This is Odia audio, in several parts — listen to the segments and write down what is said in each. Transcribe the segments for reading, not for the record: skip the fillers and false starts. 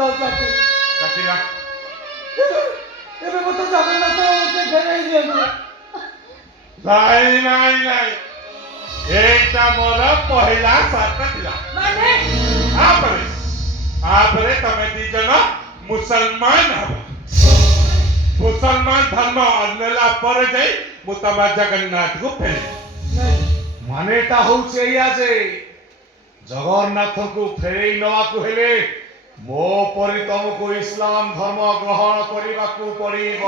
ଦଉଛନ୍ତି। କାଟିଲା ଏବେ ମତେ ଜଗନ୍ନାଥ ମତେ ଫେରେଇ ଦିଅନ୍ତୁ। ନାଇଁ ନାଇଁ ନାଇଁ এইটা ମୋର ପହିଲା ସାର୍ଟ ଥିଲା। ମାନେ ତାପରେ ତମେ ଦି ଜଣ ମୁସଲମାନ ହବ। ମୁସଲମାନ ଧର୍ମ ଅନେଲା ପରେ ଯାଇ ମୁଁ ତମ ଜଗନ୍ନାଥକୁ ଫେରିବି। ମାନେଟା ହଉଛି ଏଇଆ ଯେ ଜଗନ୍ନାଥଙ୍କୁ ଫେରେଇ ନେବାକୁ ହେଲେ ମୋ ପରି ତମକୁ ଇସଲାମ ଧର୍ମ ଗ୍ରହଣ କରିବାକୁ ପଡ଼ିବ।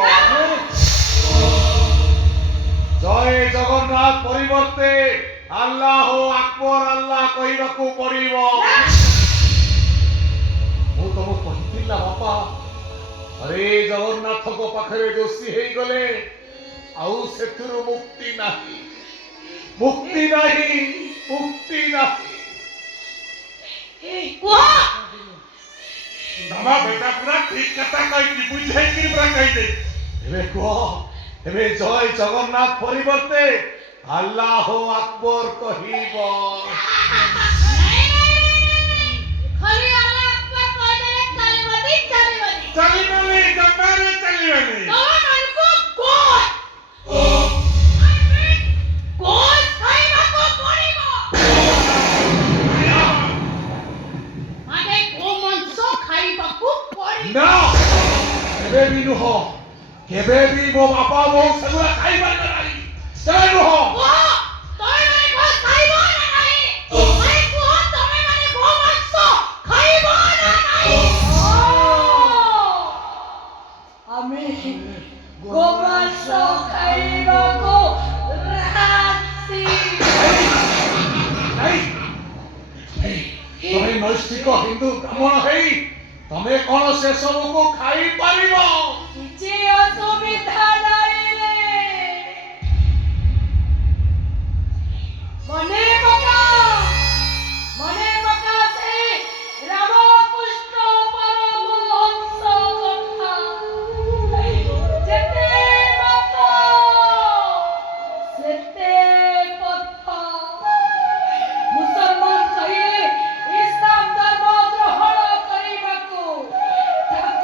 ଜୟ ଜଗନ୍ନାଥ ପରିବର୍ତ୍ତେ ଆଲ୍ଲାହ ଆକବର ଆଲ୍ଲାହ କହିବାକୁ ପଡ଼ିବ। ମୁଁ ତମକୁ କହିଥିଲି ନା ବାପା, ଆରେ ଜଗନ୍ନାଥଙ୍କ ପାଖରେ ଦୋଷୀ ହେଇଗଲେ ଆଉ ସେଥିରୁ ମୁକ୍ତି ନାହିଁ, ମୁକ୍ତି ନାହିଁ, ମୁକ୍ତି ନାହିଁ। ତମ ବେଟା ପୁରା ଠିକ କଥା କହିଛି, ବୁଝେଇକିରି ପୁରା କହିଦେ। ଏବେ କୁହ, ଏବେ ଜୟ ଜଗନ୍ନାଥ ପରିବର୍ତ୍ତେ ଆଲ୍ଲାହ ଆକବର କହିବ। ଚାଲିବନି, ଜମାରେ ଚାଲିବନି। ନା, କେବେ ବି ନୁହଁ, କେବେ ବି ମୋ ବାପା ବୋଉ ସେଗୁଡ଼ା ଖାଇପାରିବେ ନାହିଁ। କେବେ ନୁହଁ। ଆମେ ଗୋମାଂସ ଖାଇବାକୁ ରାଜି। ତମେ ନୈଷ୍ଠିକ ହିନ୍ଦୁ ବ୍ରାହ୍ମଣ ହେଇ ତମେ କଣ ସେ ସବୁକୁ ଖାଇପାରିବ? କିଛି ଅସୁବିଧା